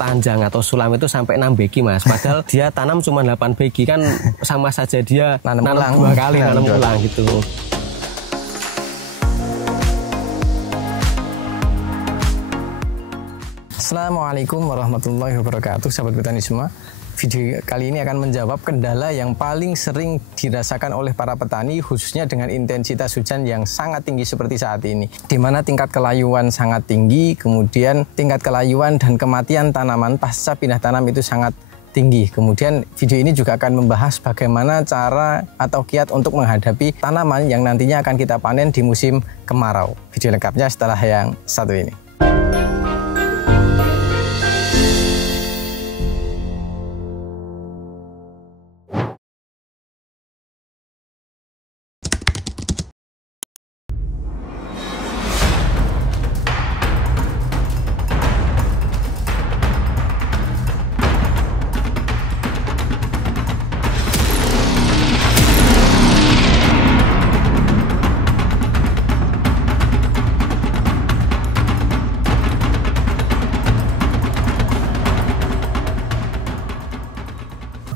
tanjang atau sulam itu sampai 6 begi Mas. Padahal dia tanam cuma 8 begi kan sama saja dia nanam 2 kali nanam ulang gitu. Assalamualaikum warahmatullahi wabarakatuh, sahabat petani semua. Video kali ini akan menjawab kendala yang paling sering dirasakan oleh para petani, khususnya dengan intensitas hujan yang sangat tinggi seperti saat ini, di mana tingkat kelayuan sangat tinggi, kemudian tingkat kelayuan dan kematian tanaman pasca pindah tanam itu sangat tinggi. Kemudian video ini juga akan membahas bagaimana cara atau kiat untuk menghadapi tanaman yang nantinya akan kita panen di musim kemarau. Video lengkapnya setelah yang satu ini.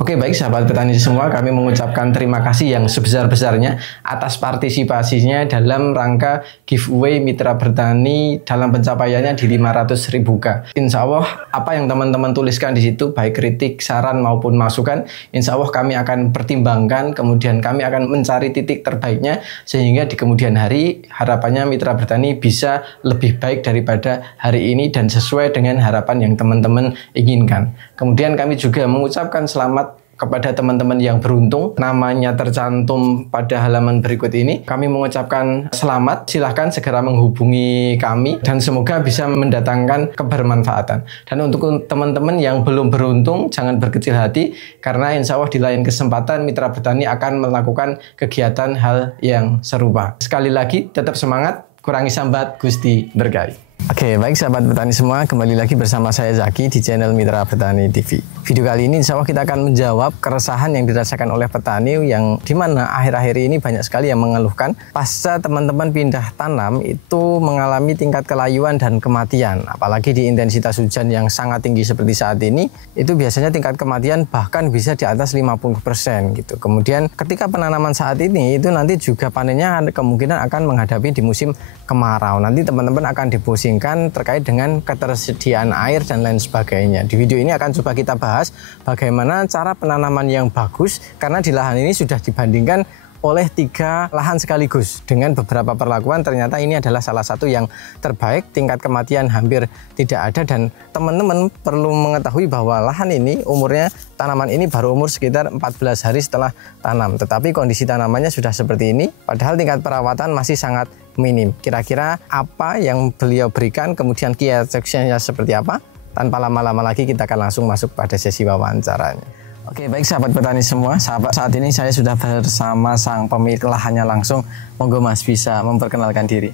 Oke, baik sahabat petani semua, kami mengucapkan terima kasih yang sebesar-besarnya atas partisipasinya dalam rangka giveaway Mitra Bertani dalam pencapaiannya di 500.000K. Insya Allah apa yang teman-teman tuliskan di situ, baik kritik, saran maupun masukan, insya Allah kami akan pertimbangkan, kemudian kami akan mencari titik terbaiknya sehingga di kemudian hari harapannya Mitra Bertani bisa lebih baik daripada hari ini dan sesuai dengan harapan yang teman-teman inginkan. Kemudian kami juga mengucapkan selamat kepada teman-teman yang beruntung namanya tercantum pada halaman berikut ini. Kami mengucapkan selamat, silahkan segera menghubungi kami dan semoga bisa mendatangkan kebermanfaatan. Dan untuk teman-teman yang belum beruntung, jangan berkecil hati karena insya Allah di lain kesempatan Mitra Bertani akan melakukan kegiatan hal yang serupa. Sekali lagi tetap semangat, kurangi sambat, Gusti berkahi. Oke, baik sahabat petani semua, kembali lagi bersama saya Zaki di channel Mitra Bertani TV. Video kali ini insya Allah kita akan menjawab keresahan yang dirasakan oleh petani yang dimana akhir-akhir ini banyak sekali yang mengeluhkan pasca teman-teman pindah tanam itu mengalami tingkat kelayuan dan kematian. Apalagi di intensitas hujan yang sangat tinggi seperti saat ini, itu biasanya tingkat kematian bahkan bisa di atas 50% gitu. Kemudian ketika penanaman saat ini itu nanti juga panennya kemungkinan akan menghadapi di musim kemarau. Nanti teman-teman akan dipusing terkait dengan ketersediaan air dan lain sebagainya. Di video ini akan coba kita bahas bagaimana cara penanaman yang bagus karena di lahan ini sudah dibandingkan oleh 3 lahan sekaligus dengan beberapa perlakuan, ternyata ini adalah salah satu yang terbaik, tingkat kematian hampir tidak ada. Dan teman-teman perlu mengetahui bahwa lahan ini umurnya, tanaman ini baru umur sekitar 14 hari setelah tanam, tetapi kondisi tanamannya sudah seperti ini padahal tingkat perawatan masih sangat minim. Kira-kira apa yang beliau berikan, kemudian key actionnya seperti apa? Tanpa lama-lama lagi kita akan langsung masuk pada sesi wawancaranya. Oke, baik sahabat petani semua, saat ini saya sudah bersama sang pemilik lahannya langsung. Monggo Mas bisa memperkenalkan diri.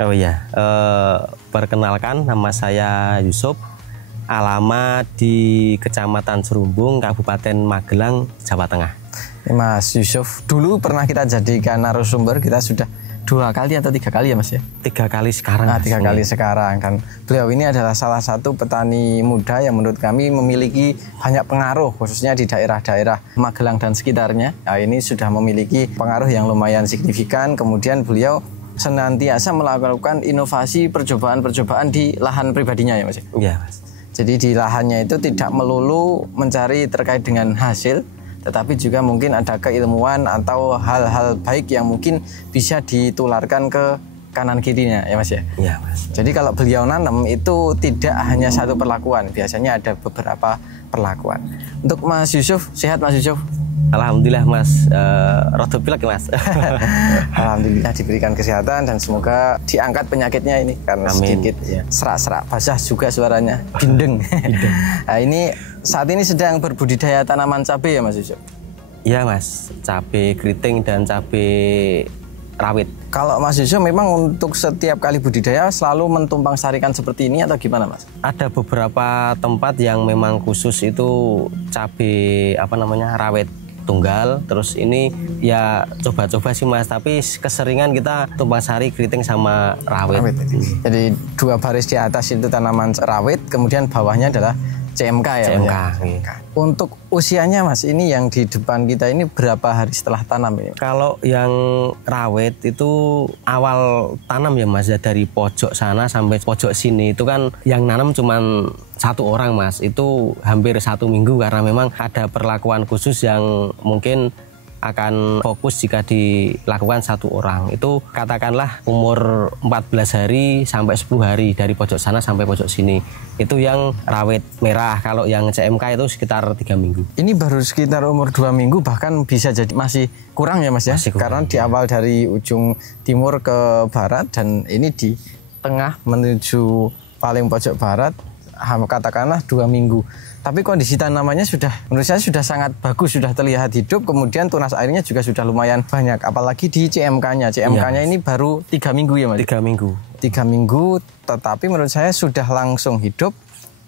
Oh iya, perkenalkan nama saya Yusuf, alamat di Kecamatan Serumbung, Kabupaten Magelang, Jawa Tengah. Mas Yusuf, dulu pernah kita jadikan narasumber, kita sudah 2 kali atau 3 kali ya Mas ya? 3 kali sekarang. 3 kali sekarang kan. Beliau ini adalah salah satu petani muda yang menurut kami memiliki banyak pengaruh khususnya di daerah-daerah Magelang dan sekitarnya. Nah, ini sudah memiliki pengaruh yang lumayan signifikan. Kemudian beliau senantiasa melakukan inovasi percobaan-percobaan di lahan pribadinya ya Mas? Iya Mas. Jadi di lahannya itu tidak melulu mencari terkait dengan hasil, tetapi juga mungkin ada keilmuan atau hal-hal baik yang mungkin bisa ditularkan ke kanan kirinya ya Mas ya? Iya Mas. Jadi kalau beliau nanam itu tidak hanya satu perlakuan, biasanya ada beberapa perlakuan. Untuk Mas Yusuf, sehat Mas Yusuf? Alhamdulillah Mas, rodo pilek Mas. Alhamdulillah diberikan kesehatan dan semoga diangkat penyakitnya ini karena Amin. Sedikit serak-serak basah juga suaranya, bindeng. Nah, ini saat ini sedang berbudidaya tanaman cabai ya Mas Yusuf? Iya Mas, cabai keriting dan cabai rawit. Kalau Mas Yusuf memang untuk setiap kali budidaya selalu mentumpang sarikan seperti ini atau gimana Mas? Ada beberapa tempat yang memang khusus itu cabai rawit tunggal, terus ini ya coba-coba sih Mas, tapi keseringan kita tumpang sari keriting sama rawit. Jadi 2 baris di atas itu tanaman rawit, kemudian bawahnya adalah CMK ya CMK. Mas? Untuk usianya Mas, ini yang di depan kita ini berapa hari setelah tanam ini? Kalau yang rawit itu awal tanam ya Mas, ya dari pojok sana sampai pojok sini itu kan yang nanam cuman 1 orang Mas. Itu hampir 1 minggu karena memang ada perlakuan khusus yang mungkin akan fokus jika dilakukan 1 orang. Itu katakanlah umur 14 hari sampai 10 hari dari pojok sana sampai pojok sini. Itu yang rawit merah. Kalau yang CMK itu sekitar 3 minggu. Ini baru sekitar umur 2 minggu, bahkan bisa jadi masih kurang ya Mas ya? Karena di awal dari ujung timur ke barat dan ini di tengah menuju paling pojok barat, katakanlah 2 minggu. Tapi kondisi tanamannya sudah, menurut saya sudah sangat bagus, sudah terlihat hidup, kemudian tunas airnya juga sudah lumayan banyak. Apalagi di CMK-nya. CMK-nya ini baru 3 minggu ya Mas? 3 minggu. 3 minggu, tetapi menurut saya sudah langsung hidup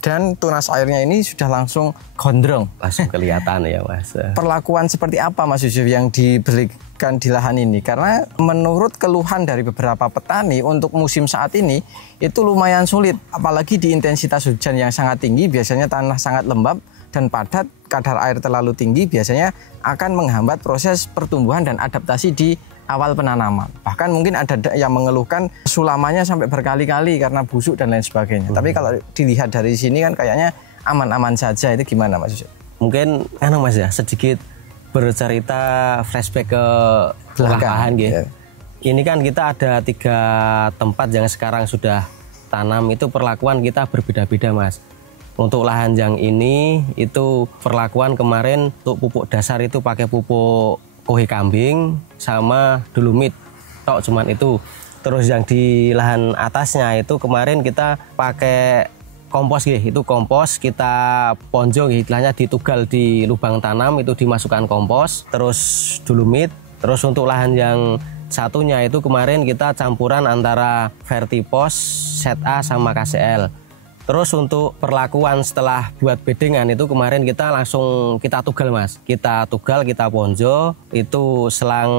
dan tunas airnya ini sudah langsung gondrong. Langsung kelihatan ya Mas. Perlakuan seperti apa Mas Yusuf yang diberikan di lahan ini? Karena menurut keluhan dari beberapa petani untuk musim saat ini itu lumayan sulit. Apalagi di intensitas hujan yang sangat tinggi, biasanya tanah sangat lembab dan padat, kadar air terlalu tinggi biasanya akan menghambat proses pertumbuhan dan adaptasi di awal penanaman. Bahkan mungkin ada yang mengeluhkan sulamannya sampai berkali-kali karena busuk dan lain sebagainya. Tapi kalau dilihat dari sini kan kayaknya aman-aman saja. Itu gimana Mas Yusuf? Mungkin Mas ya, sedikit bercerita flashback ke lahan gitu. Ini kan kita ada 3 tempat yang sekarang sudah tanam, itu perlakuan kita berbeda-beda Mas. Untuk lahan yang ini itu perlakuan kemarin untuk pupuk dasar itu pakai pupuk kohe kambing sama dolomit tok, cuman itu. Terus yang di lahan atasnya itu kemarin kita pakai kompos gitu. Itu kompos kita ponjong istilahnya, ditugal di lubang tanam, itu dimasukkan kompos terus dolomit. Terus untuk lahan yang satunya itu kemarin kita campuran antara Vertipos, Set A sama KCL. Terus untuk perlakuan setelah buat bedengan itu kemarin kita langsung kita tugal Mas. Kita tugal, kita ponjo, itu selang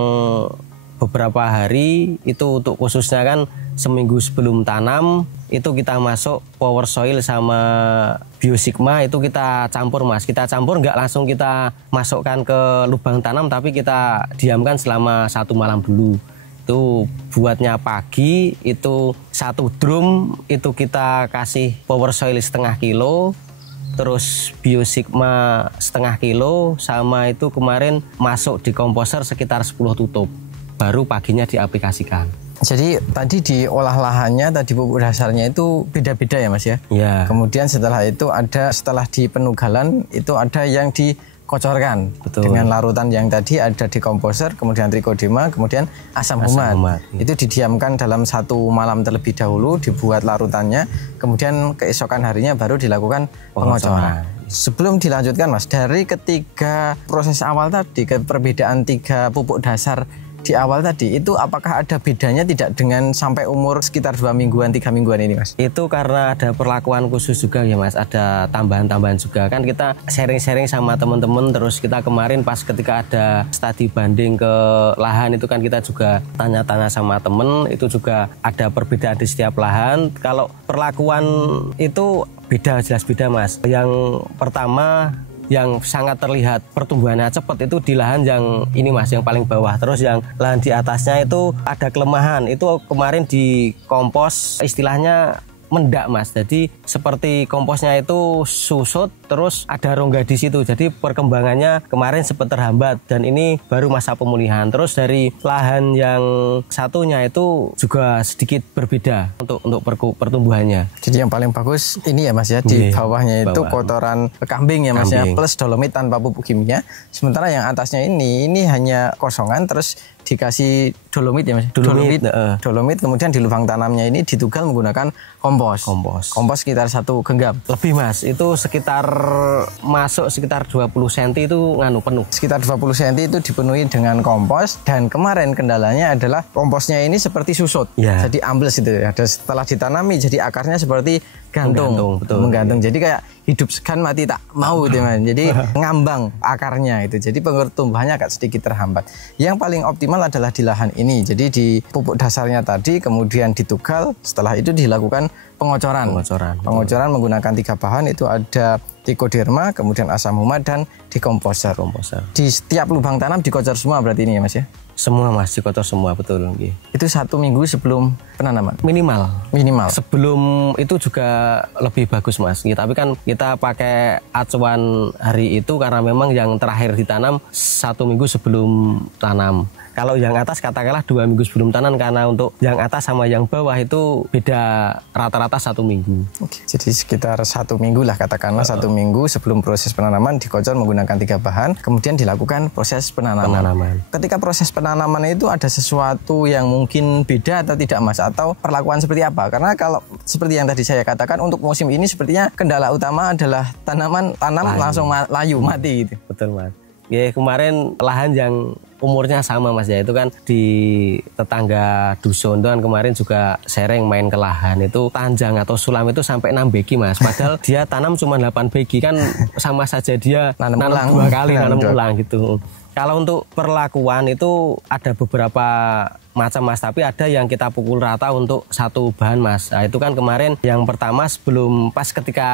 beberapa hari, itu untuk khususnya kan seminggu sebelum tanam, itu kita masuk Power Soil sama Biosigma, itu kita campur Mas. Kita campur nggak langsung kita masukkan ke lubang tanam, tapi kita diamkan selama 1 malam dulu. Itu buatnya pagi, itu 1 drum itu kita kasih Power Soil setengah kilo, terus Biosigma setengah kilo, sama itu kemarin masuk di komposer sekitar 10 tutup, baru paginya diaplikasikan. Jadi tadi diolah lahannya, tadi pupuk dasarnya itu beda-beda ya Mas ya? Ya. Kemudian setelah itu setelah di penugalan itu ada yang dikocorkan. Betul. Dengan larutan yang tadi ada di komposer, kemudian trichodema, kemudian asam humat. Itu didiamkan dalam 1 malam terlebih dahulu, dibuat larutannya, kemudian keesokan harinya baru dilakukan pengocoran. Sebelum dilanjutkan Mas, dari ketiga proses awal tadi, ke perbedaan 3 pupuk dasar di awal tadi, itu apakah ada bedanya tidak dengan sampai umur sekitar 2 mingguan, 3 mingguan ini Mas? Itu karena ada perlakuan khusus juga ya Mas, ada tambahan-tambahan juga. Kan kita sharing-sharing sama teman-teman, terus kita kemarin pas ketika ada studi banding ke lahan itu kan kita juga tanya-tanya sama temen, itu juga ada perbedaan di setiap lahan. Kalau perlakuan itu beda, jelas beda Mas. Yang pertama yang sangat terlihat pertumbuhannya cepat itu di lahan yang ini Mas, yang paling bawah. Terus yang lahan di atasnya itu ada kelemahan. Itu kemarin di kompos istilahnya mendak Mas. Jadi seperti komposnya itu susut, terus ada rongga di situ. Jadi perkembangannya kemarin sempat terhambat dan ini baru masa pemulihan. Terus dari lahan yang satunya itu juga sedikit berbeda untuk pertumbuhannya. Jadi yang paling bagus ini ya Mas ya, di bawahnya itu kotoran kambing ya Mas ya, plus dolomit tanpa pupuk kimia. Sementara yang atasnya ini hanya kosongan, terus dikasih dolomit ya Mas. Dolomit, kemudian di lubang tanamnya ini ditugal menggunakan kompos sekitar 1 genggam lebih Mas. Itu sekitar masuk sekitar 20 cm itu penuh. Sekitar 20 cm itu dipenuhi dengan kompos. Dan kemarin kendalanya adalah komposnya ini seperti susut, jadi ambles itu ya. Setelah ditanami jadi akarnya seperti menggantung. Jadi kayak hidup segan mati tak mau gitu Mas. Jadi ngambang akarnya itu. Jadi pertumbuhannya agak sedikit terhambat. Yang paling optimal optimal adalah di lahan ini. Jadi di pupuk dasarnya tadi, kemudian ditugal, setelah itu dilakukan pengocoran. Pengocoran menggunakan 3 bahan, itu ada trichoderma, kemudian asam humat, dan dekomposer. Di setiap lubang tanam dikocor semua berarti ini ya Mas ya? Semua Mas, dikocor semua, betul. Itu 1 minggu sebelum penanaman? Minimal. Sebelum itu juga lebih bagus Mas. Tapi kan kita pakai acuan hari itu karena memang yang terakhir ditanam 1 minggu sebelum tanam. Kalau yang atas katakanlah 2 minggu sebelum tanam, karena untuk yang atas sama yang bawah itu beda rata-rata 1 minggu. Oke, jadi sekitar 1 minggu lah katakanlah, 1 minggu sebelum proses penanaman dikocor menggunakan 3 bahan, kemudian dilakukan proses penanaman. Ketika proses penanaman itu ada sesuatu yang mungkin beda atau tidak Mas? Atau perlakuan seperti apa? Karena kalau seperti yang tadi saya katakan, untuk musim ini sepertinya kendala utama adalah tanam langsung layu, mati gitu. Betul Mas. Ya kemarin lahan yang umurnya sama Mas ya, itu kan di tetangga dusun kan kemarin juga sering main ke lahan, itu tanjang atau sulam itu sampai 6 begi Mas, padahal dia tanam cuma 8 begi, kan sama saja dia nanam 2 kali, nanam ulang gitu. Kalau untuk perlakuan itu ada beberapa macam Mas, tapi ada yang kita pukul rata untuk 1 bahan Mas. Nah, itu kan kemarin yang pertama sebelum pas ketika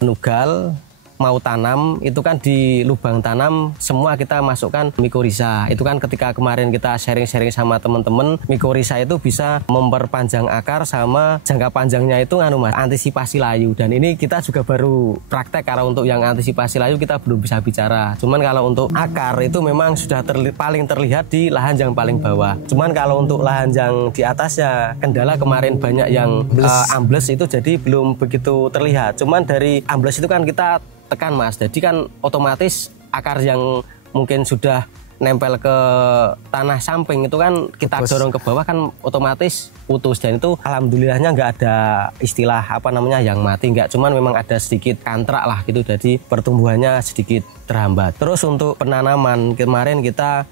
nugal mau tanam itu kan di lubang tanam semua kita masukkan mikorrhiza. Itu kan ketika kemarin kita sharing-sharing sama teman-teman, mikorrhiza itu bisa memperpanjang akar sama jangka panjangnya itu Mas, antisipasi layu. Dan ini kita juga baru praktek, karena untuk yang antisipasi layu kita belum bisa bicara. Cuman kalau untuk akar itu memang sudah paling terlihat di lahan yang paling bawah. Cuman kalau untuk lahan yang di atas ya kendala kemarin banyak yang ambles itu, jadi belum begitu terlihat. Cuman dari ambles itu kan kita tekan Mas, jadi kan otomatis akar yang mungkin sudah nempel ke tanah samping itu kan kita dorong ke bawah kan otomatis putus, dan itu alhamdulillahnya nggak ada istilah yang mati, nggak, cuman memang ada sedikit kantrak lah gitu, jadi pertumbuhannya sedikit terhambat. Terus untuk penanaman kemarin kita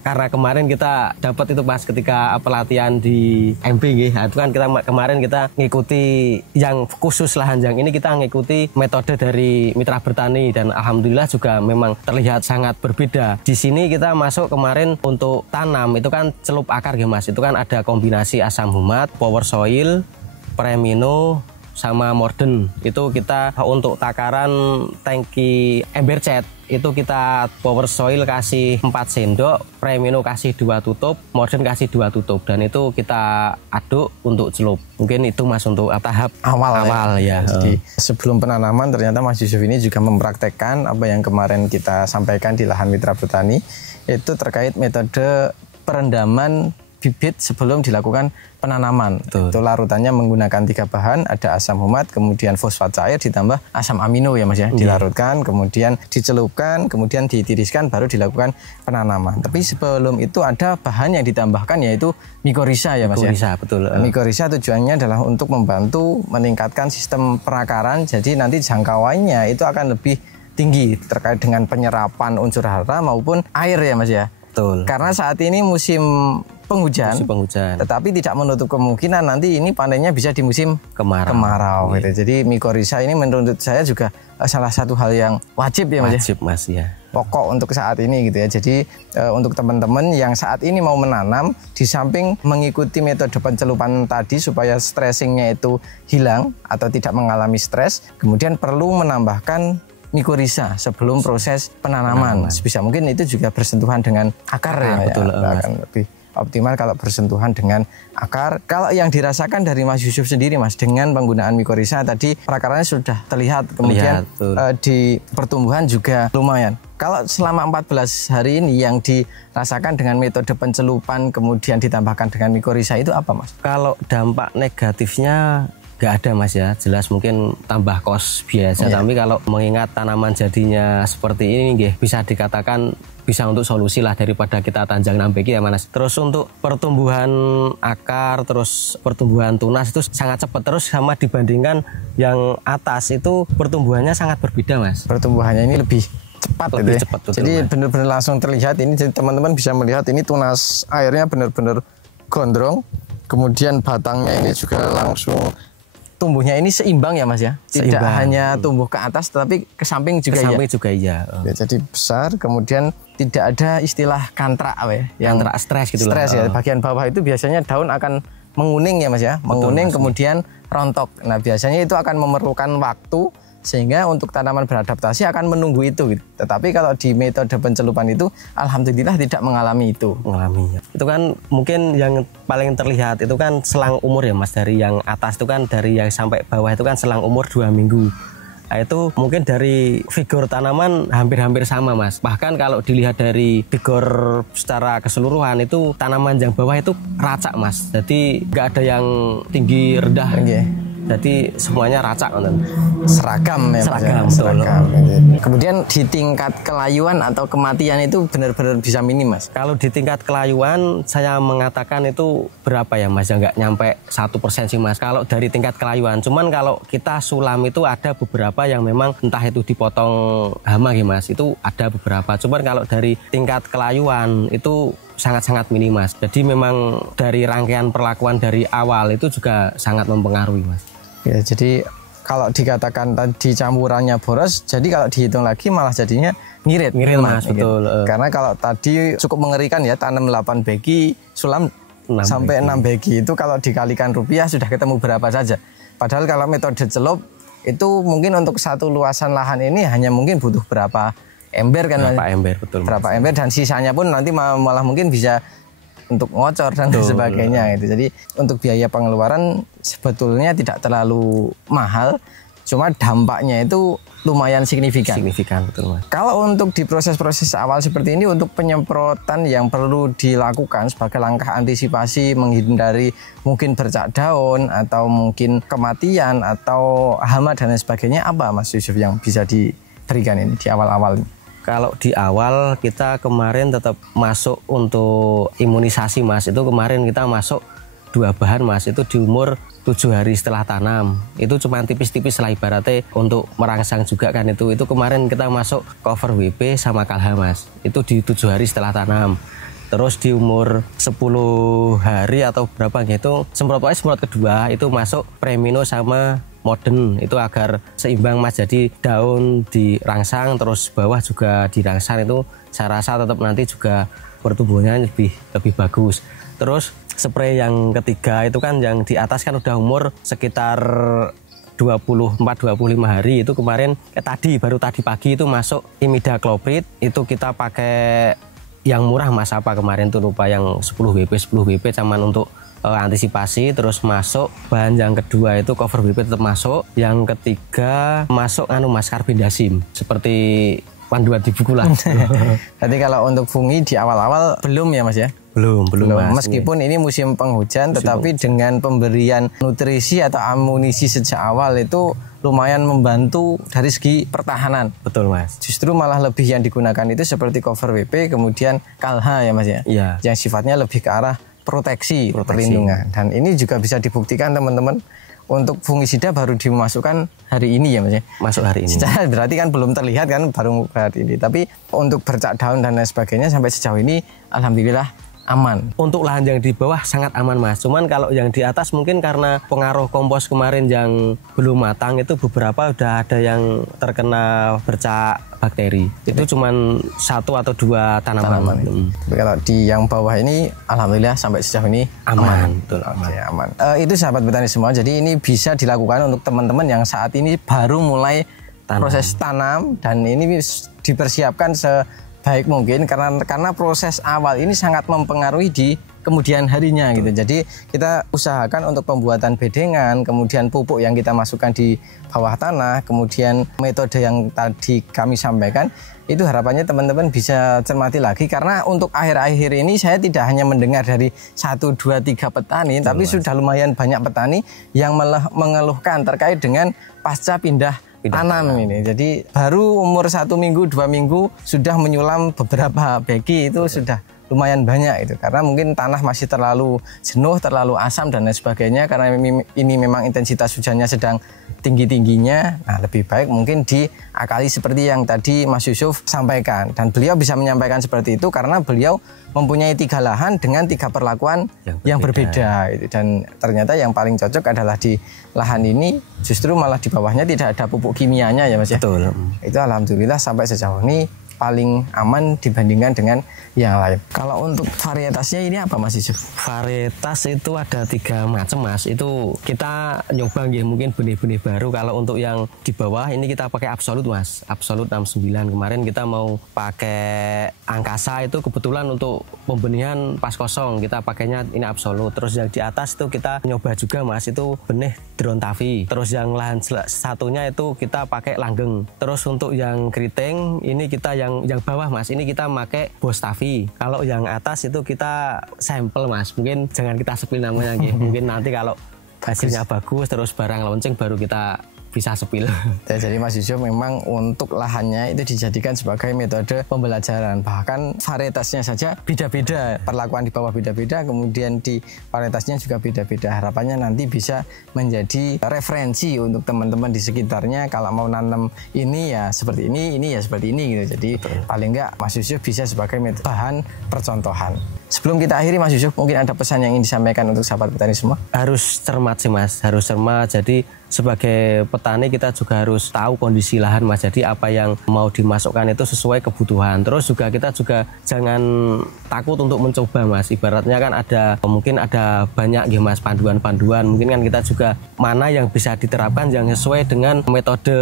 dapat itu Mas ketika pelatihan di MP itu kan kemarin kita ngikuti yang khusus lahan yang ini, kita ngikuti metode dari Mitra Bertani, dan alhamdulillah juga memang terlihat sangat berbeda. Di sini kita masuk kemarin untuk tanam itu kan celup akar ya Mas, itu kan ada kombinasi asam humat, power soil, premino sama morden. Itu kita untuk takaran tangki ember cat itu kita power soil kasih 4 sendok, premino kasih 2 tutup, morden kasih 2 tutup, dan itu kita aduk untuk celup. Mungkin itu Mas untuk tahap awal ya. Jadi sebelum penanaman ternyata Mas Yusuf ini juga mempraktekkan apa yang kemarin kita sampaikan di lahan Mitra Bertani, itu terkait metode perendaman bibit sebelum dilakukan penanaman. Itu larutannya menggunakan 3 bahan, ada asam humat, kemudian fosfat cair ditambah asam amino ya Mas ya. Dilarutkan, kemudian dicelupkan, kemudian ditiriskan, baru dilakukan penanaman. Tapi sebelum itu ada bahan yang ditambahkan, yaitu mikorrhiza ya Mas ya. Betul. Mikorrhiza tujuannya adalah untuk membantu meningkatkan sistem perakaran, jadi nanti jangkauannya itu akan lebih tinggi terkait dengan penyerapan unsur hara maupun air ya Mas ya. Betul. Karena saat ini musim penghujan, tetapi tidak menutup kemungkinan nanti ini panennya bisa di musim kemarau gitu. Jadi mikorrhiza ini menurut saya juga salah satu hal yang wajib ya Mas. Wajib Mas ya. Pokok untuk saat ini gitu ya. Jadi untuk teman-teman yang saat ini mau menanam, di samping mengikuti metode pencelupan tadi supaya stressingnya itu hilang atau tidak mengalami stres, kemudian perlu menambahkan mikorrhiza sebelum proses penanaman. Sebisa mungkin itu juga bersentuhan dengan akar ya. Betul. Akan lebih optimal kalau bersentuhan dengan akar. Kalau yang dirasakan dari Mas Yusuf sendiri Mas, dengan penggunaan mikorrhiza tadi perakarannya sudah terlihat, kemudian di pertumbuhan juga lumayan. Kalau selama 14 hari ini yang dirasakan dengan metode pencelupan kemudian ditambahkan dengan mikorrhiza itu apa Mas? Kalau dampak negatifnya nggak ada Mas ya, jelas mungkin tambah kos biasa, tapi kalau mengingat tanaman jadinya seperti ini bisa dikatakan bisa untuk solusi lah daripada kita tanjang nambeki ya Mas. Terus untuk pertumbuhan akar, terus pertumbuhan tunas itu sangat cepat, terus sama dibandingkan yang atas itu pertumbuhannya sangat berbeda Mas. Pertumbuhannya ini lebih cepat gitu ya. Cepat, jadi benar-benar langsung terlihat ini, jadi teman-teman bisa melihat ini tunas airnya benar-benar gondrong, kemudian batangnya ini juga langsung tumbuhnya ini seimbang ya Mas ya? Tidak hanya tumbuh ke atas tetapi ke samping juga ya? Ke samping juga iya. Ya, jadi besar, kemudian tidak ada istilah kantrak apa ya? Yang stres gitu lah. Stres ya, bagian bawah itu biasanya daun akan menguning ya Mas ya? Menguning kemudian rontok. Nah biasanya itu akan memerlukan waktu sehingga untuk tanaman beradaptasi akan menunggu itu gitu. Tetapi kalau di metode pencelupan itu alhamdulillah tidak mengalami itu. Mengalami. Itu kan mungkin yang paling terlihat itu kan selang umur ya Mas, dari yang atas itu kan dari yang sampai bawah itu kan selang umur 2 minggu. Nah, itu mungkin dari figur tanaman hampir-hampir sama Mas. Bahkan kalau dilihat dari figur secara keseluruhan itu tanaman yang bawah itu racak Mas. Jadi nggak ada yang tinggi rendah. Jadi semuanya racak, seragam ya, seragam. Kemudian di tingkat kelayuan atau kematian itu benar-benar bisa minim Mas. Kalau di tingkat kelayuan saya mengatakan itu berapa ya Mas? Ya nggak nyampe 1% sih Mas. Kalau dari tingkat kelayuan, cuman kalau kita sulam itu ada beberapa yang memang entah itu dipotong hama ya Mas. Itu ada beberapa. Cuman kalau dari tingkat kelayuan itu sangat-sangat minim Mas. Jadi memang dari rangkaian perlakuan dari awal itu juga sangat mempengaruhi Mas. Ya, jadi kalau dikatakan tadi campurannya boros, jadi kalau dihitung lagi malah jadinya ngirit Mas, betul. Karena kalau tadi cukup mengerikan ya, tanam 8 begi, sulam 6 sampai 6 begi itu kalau dikalikan rupiah sudah ketemu berapa saja. Padahal kalau metode celup itu mungkin untuk satu luasan lahan ini hanya mungkin butuh berapa ember kan? Berapa ember, betul. Berapa ember dan sisanya pun nanti malah mungkin bisa untuk ngocor dan sebagainya gitu. Jadi untuk biaya pengeluaran sebetulnya tidak terlalu mahal, cuma dampaknya itu lumayan signifikan. Signifikan, betul Mas. Kalau untuk di proses-proses awal seperti ini, untuk penyemprotan yang perlu dilakukan sebagai langkah antisipasi menghindari mungkin bercak daun atau mungkin kematian atau hama dan lain sebagainya, apa Mas Yusuf yang bisa diberikan ini di awal-awal ini? Kalau di awal kita kemarin tetap masuk untuk imunisasi Mas. Itu kemarin kita masuk 2 bahan Mas. Itu di umur 7 hari setelah tanam. Itu cuma tipis-tipis lah ibaratnya untuk merangsang juga kan itu. Itu kemarin kita masuk cover WP sama Kalha Mas. Itu di 7 hari setelah tanam. Terus di umur 10 hari atau berapa gitu, semprot kedua itu masuk Premino sama Modern, itu agar seimbang Mas. Jadi daun dirangsang terus bawah juga dirangsang, itu saya rasa tetap nanti juga pertumbuhannya lebih bagus. Terus spray yang ketiga itu kan yang di atas kan udah umur sekitar 24-25 hari. Itu kemarin baru tadi pagi itu masuk imidacloprid. Itu kita pakai yang murah Mas, apa kemarin tuh lupa, yang 10 WP cuman untuk antisipasi. Terus masuk bahan yang kedua itu cover WP tetap masuk. Yang ketiga masuk Mas Carbendazim seperti panduan di buku lah. Jadi kalau untuk fungi di awal-awal belum ya Mas ya? Belum Mas. Meskipun ini musim penghujan, tetapi dengan pemberian nutrisi atau amunisi sejak awal itu lumayan membantu dari segi pertahanan. Betul Mas. Justru malah lebih yang digunakan itu seperti cover WP, kemudian Kalha ya Mas ya? Iya. Yang sifatnya lebih ke arah proteksi. Perlindungan. Dan ini juga bisa dibuktikan teman-teman. Untuk fungisida baru dimasukkan hari ini ya Mas ya? Masuk hari ini. Secara berarti kan belum terlihat kan baru hari ini. Tapi untuk bercak daun dan lain sebagainya sampai sejauh ini alhamdulillah aman. Untuk lahan yang di bawah sangat aman Mas. Cuman kalau yang di atas mungkin karena pengaruh kompos kemarin yang belum matang itu beberapa udah ada yang terkena bercak bakteri. Itu cuman 1 atau 2 tanaman. Tapi kalau di yang bawah ini alhamdulillah sampai sejauh ini aman. Betul, aman. Oke, aman. Itu sahabat petani semua. Jadi ini bisa dilakukan untuk teman-teman yang saat ini baru mulai proses tanam dan ini dipersiapkan baik mungkin karena proses awal ini sangat mempengaruhi di kemudian harinya gitu. Jadi kita usahakan untuk pembuatan bedengan, kemudian pupuk yang kita masukkan di bawah tanah, kemudian metode yang tadi kami sampaikan, itu harapannya teman-teman bisa cermati lagi. Karena untuk akhir-akhir ini saya tidak hanya mendengar dari 1, 2, 3 petani, tapi sudah lumayan banyak petani yang mengeluhkan terkait dengan pasca pindah tanam ini. Jadi baru umur 1 minggu 2 minggu sudah menyulam beberapa begi, itu sudah lumayan banyak itu, karena mungkin tanah masih terlalu jenuh, terlalu asam dan lain sebagainya, karena ini memang intensitas hujannya sedang tinggi-tingginya. Nah, lebih baik mungkin diakali seperti yang tadi Mas Yusuf sampaikan, dan beliau bisa menyampaikan seperti itu karena beliau mempunyai 3 lahan dengan 3 perlakuan yang berbeda. Dan ternyata yang paling cocok adalah di lahan ini justru malah di bawahnya tidak ada pupuk kimianya ya Mas ya. Betul. Itu alhamdulillah sampai sejauh ini paling aman dibandingkan dengan yang lain. Kalau untuk varietasnya ini apa Mas Yusuf? Varietas itu ada 3 macam Mas. Itu kita nyoba mungkin benih-benih baru. Kalau untuk yang di bawah ini kita pakai Absolut Mas. Absolut 69. Kemarin kita mau pakai Angkasa, itu kebetulan untuk pembenihan pas kosong kita pakainya ini Absolut. Terus yang di atas itu kita nyoba juga Mas, itu benih Drontavi. Terus yang lahan satunya itu kita pakai Langgeng. Terus untuk yang keriting ini kita yang bawah Mas, ini kita pakai Bostavi. Kalau yang atas itu kita sampel Mas, mungkin jangan kita sepil namanya gitu. Mungkin nanti kalau hasilnya bagus terus barang launching baru kita bisa sepil. Jadi Mas Yusuf memang untuk lahannya itu dijadikan sebagai metode pembelajaran. Bahkan varietasnya saja beda-beda, perlakuan di bawah beda-beda, kemudian di varietasnya juga beda-beda. Harapannya nanti bisa menjadi referensi untuk teman-teman di sekitarnya, kalau mau nanam ini ya seperti ini ya seperti ini gitu. Jadi paling enggak Mas Yusuf bisa sebagai bahan percontohan. Sebelum kita akhiri Mas Yusuf, mungkin ada pesan yang ingin disampaikan untuk sahabat petani semua? Harus cermat sih Mas, harus cermat. Jadi sebagai petani kita juga harus tahu kondisi lahan Mas. Jadi apa yang mau dimasukkan itu sesuai kebutuhan. Terus juga kita juga jangan takut untuk mencoba Mas. Ibaratnya kan mungkin ada banyak ya Mas panduan-panduan. Mungkin kan kita juga mana yang bisa diterapkan yang sesuai dengan metode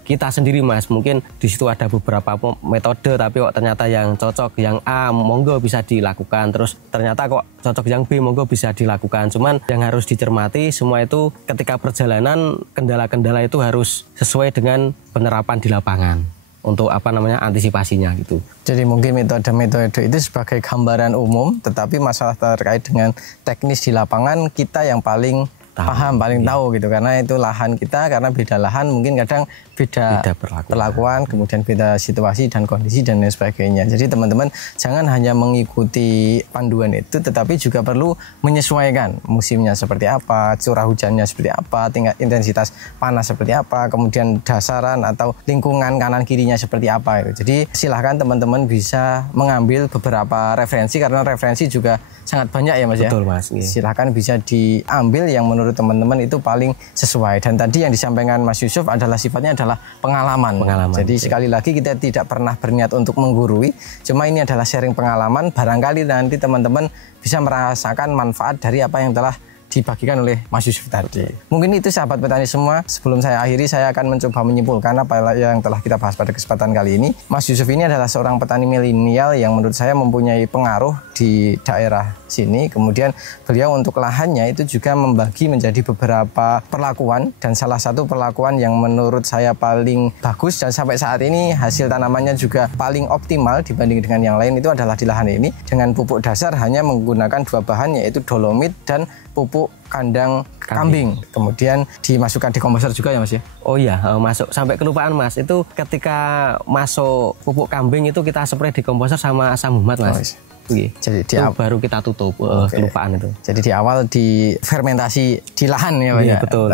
kita sendiri Mas. Mungkin di situ ada beberapa metode, tapi kok ternyata yang cocok yang A monggo bisa dilakukan, terus ternyata kok cocok yang B monggo bisa dilakukan. Cuman yang harus dicermati semua itu ketika perjalanan, kendala-kendala itu harus sesuai dengan penerapan di lapangan untuk antisipasinya gitu. Jadi mungkin metode-metode itu sebagai gambaran umum, tetapi masalah terkait dengan teknis di lapangan kita yang paling paham, paling tahu gitu, karena itu lahan kita, karena beda lahan mungkin kadang beda perlakuan, kemudian beda situasi dan kondisi dan lain sebagainya. Jadi teman-teman jangan hanya mengikuti panduan itu, tetapi juga perlu menyesuaikan musimnya seperti apa, curah hujannya seperti apa, tingkat intensitas panas seperti apa, kemudian dasaran atau lingkungan kanan kirinya seperti apa itu. Jadi silahkan teman-teman bisa mengambil beberapa referensi, karena referensi juga sangat banyak ya Mas. Betul, ya. Mas. Silahkan bisa diambil yang menurut teman-teman itu paling sesuai. Dan tadi yang disampaikan Mas Yusuf adalah sifatnya adalah pengalaman. Jadi sekali lagi kita tidak pernah berniat untuk menggurui, cuma ini adalah sharing pengalaman. Barangkali nanti teman-teman bisa merasakan manfaat dari apa yang telah dibagikan oleh Mas Yusuf tadi. Mungkin itu sahabat petani semua. Sebelum saya akhiri, saya akan mencoba menyimpulkan apa yang telah kita bahas pada kesempatan kali ini. Mas Yusuf ini adalah seorang petani milenial yang menurut saya mempunyai pengaruh di daerah sini. Kemudian beliau untuk lahannya itu juga membagi menjadi beberapa perlakuan, dan salah satu perlakuan yang menurut saya paling bagus dan sampai saat ini hasil tanamannya juga paling optimal dibanding dengan yang lain itu adalah di lahan ini, dengan pupuk dasar hanya menggunakan 2 bahan, yaitu dolomit dan pupuk kandang kambing. Kemudian dimasukkan dekomposer juga ya Mas ya? Oh iya, masuk. Sampai kelupaan Mas, itu ketika masuk pupuk kambing itu kita spray dekomposer sama asam humat Mas. Jadi baru kita tutup kelupaan itu. Jadi di awal di fermentasi di lahan ya Mas? Iya, betul.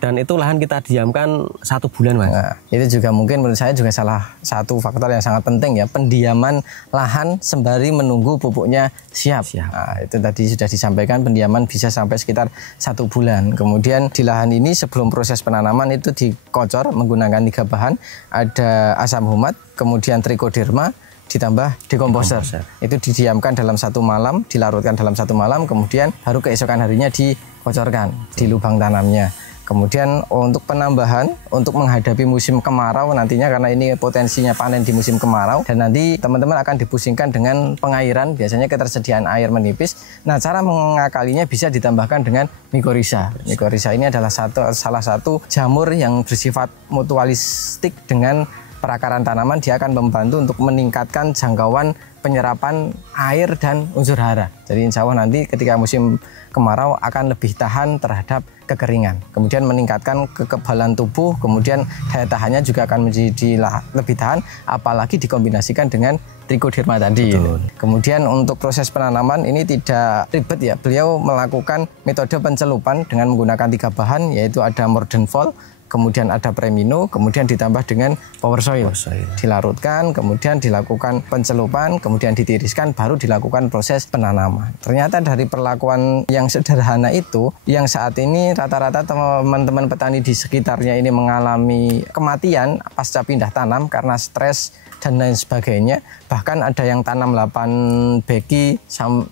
Dan itu lahan kita diamkan 1 bulan Mas. Nah, itu juga mungkin menurut saya juga salah satu faktor yang sangat penting ya, pendiaman lahan sembari menunggu pupuknya siap. Nah, itu tadi sudah disampaikan, pendiaman bisa sampai sekitar 1 bulan. Kemudian di lahan ini sebelum proses penanaman itu dikocor menggunakan 3 bahan, ada asam humat, kemudian trichoderma, ditambah dekomposer. Itu didiamkan dalam 1 malam, dilarutkan dalam 1 malam, kemudian baru keesokan harinya dikocorkan di lubang tanamnya. Kemudian untuk penambahan, untuk menghadapi musim kemarau nantinya, karena ini potensinya panen di musim kemarau, dan nanti teman-teman akan dipusingkan dengan pengairan, biasanya ketersediaan air menipis. Nah, cara mengakalinya bisa ditambahkan dengan mikorizа. Mikorizа ini adalah salah satu jamur yang bersifat mutualistik dengan perakaran tanaman, dia akan membantu untuk meningkatkan jangkauan penyerapan air dan unsur hara. Jadi insya Allah nanti ketika musim kemarau akan lebih tahan terhadap kekeringan. Kemudian meningkatkan kekebalan tubuh, kemudian daya tahannya juga akan menjadi lebih tahan, apalagi dikombinasikan dengan trichoderma tadi. Betul. Kemudian untuk proses penanaman ini tidak ribet ya. Beliau melakukan metode pencelupan dengan menggunakan 3 bahan, yaitu ada Morden Vol, kemudian ada Premino, kemudian ditambah dengan Power Soil. Dilarutkan, kemudian dilakukan pencelupan, kemudian ditiriskan, baru dilakukan proses penanaman. Ternyata dari perlakuan yang sederhana itu, yang saat ini rata-rata teman-teman petani di sekitarnya ini mengalami kematian pasca pindah tanam karena stres dan lain sebagainya. Bahkan ada yang tanam 8 beki,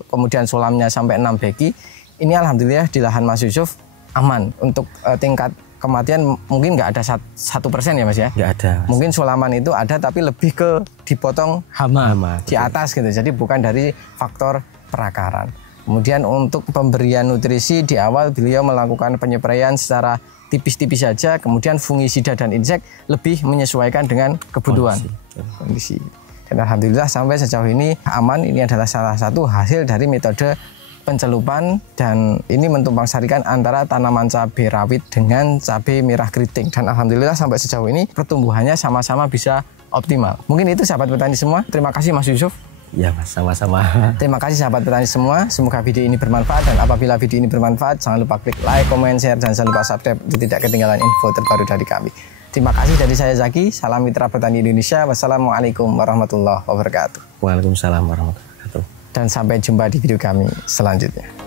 kemudian sulamnya sampai 6 beki. Ini alhamdulillah di lahan Mas Yusuf aman. Untuk tingkat kematian mungkin nggak ada 1% ya Mas ya? Nggak ada. Mungkin sulaman itu ada tapi lebih ke dipotong hama di atas gitu. Jadi bukan dari faktor perakaran. Kemudian untuk pemberian nutrisi di awal beliau melakukan penyepraian secara tipis-tipis saja. Kemudian fungisida dan insek lebih menyesuaikan dengan kebutuhan kondisi. Dan alhamdulillah sampai sejauh ini aman. Ini adalah salah satu hasil dari metode pencelupan, dan ini mentumpang sarikan antara tanaman cabai rawit dengan cabai merah keriting, dan alhamdulillah sampai sejauh ini pertumbuhannya sama-sama bisa optimal. Mungkin itu sahabat petani semua. Terima kasih Mas Yusuf. Ya Mas, sama-sama. Terima kasih sahabat petani semua. Semoga video ini bermanfaat, dan apabila video ini bermanfaat jangan lupa klik like, comment, share, dan jangan lupa subscribe untuk tidak ketinggalan info terbaru dari kami. Terima kasih dari saya Zaki. Salam Mitra Petani Indonesia. Wassalamualaikum warahmatullahi wabarakatuh. Waalaikumsalam warahmatullahi wabarakatuh. Dan sampai jumpa di video kami selanjutnya.